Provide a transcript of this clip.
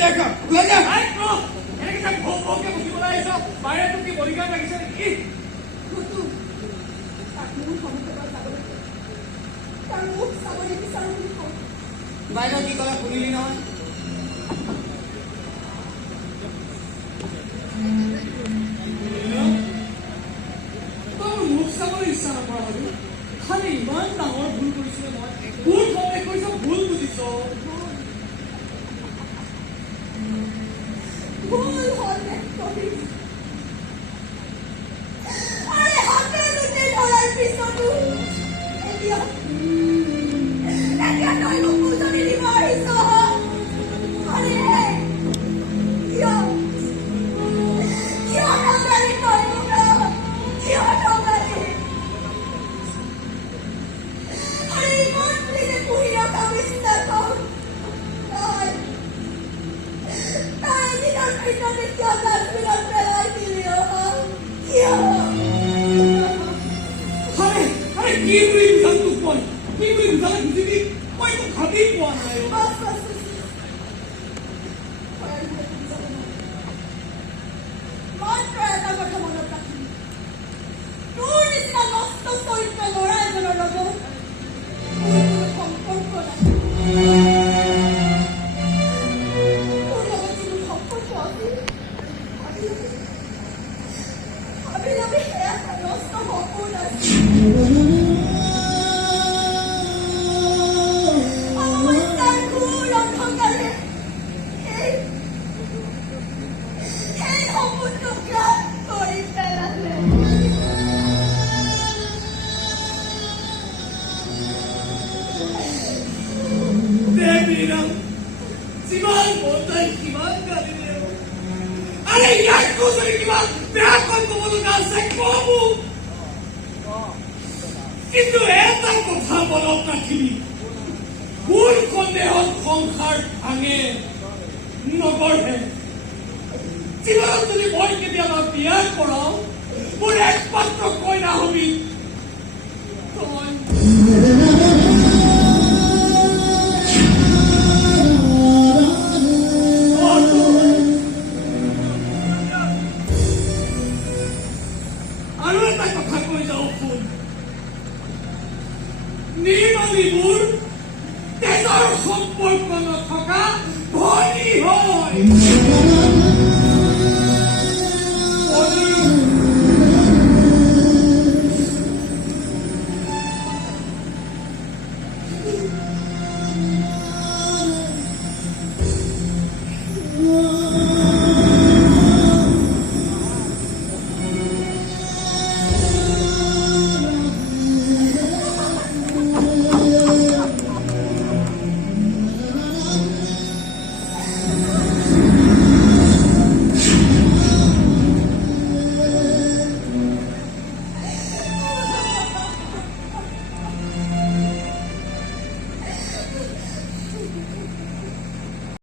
দেখা ওলাই যা এনেকে ভৌ ভৌকে বকিবলৈ আহিছ বাৰে তোক কি বডিগাৰ্ড লাগিছে নেকি বাইদেউ কি ক'লে শুনিলি নহয় মোক চাবলৈ ইচ্ছা নকৰা হলো খালি ইমান ডাঙৰ ভুল কৰিছিলে মই ভুল কমে কৰিছ ভুল বুজিছ কি বুলি বুজাম তোক মই কি বুলি বুজালে বুজিবি মই একো ভাবি পোৱা নাই মাত্ৰ এটা কথা মনত ৰাখিবি তোৰ নিচিনা নষ্ট চৰিত্ৰ ল'ৰা এজনৰ লগত মোৰ কোনো সম্পৰ্ক নাই তোৰ লগত যিবোৰ সম্পৰ্ক আছিল ভাবি ভাবি সেয়া নষ্ট সপোন আছিল যিমান বৰ্তাই কিমান গালিলে আৰে ইয়াকো যদি কিমান বেয়াকৈ ক'ব লগা আছে কব কিন্তু এটা কথা মনত ৰাখিবি ভুল সন্দেহত সংসাৰ ভাঙে নগঢ়ে জীৱনত যদি মই কেতিয়াবা বিয়া কৰাও মোৰ একমাত্ৰ কইনা হবি তই আৰু এটা কথা কৈ যাওঁ শুন নিৰ্মালীবোৰ তেজৰ সম্পৰ্ক নথকা ভনী হয়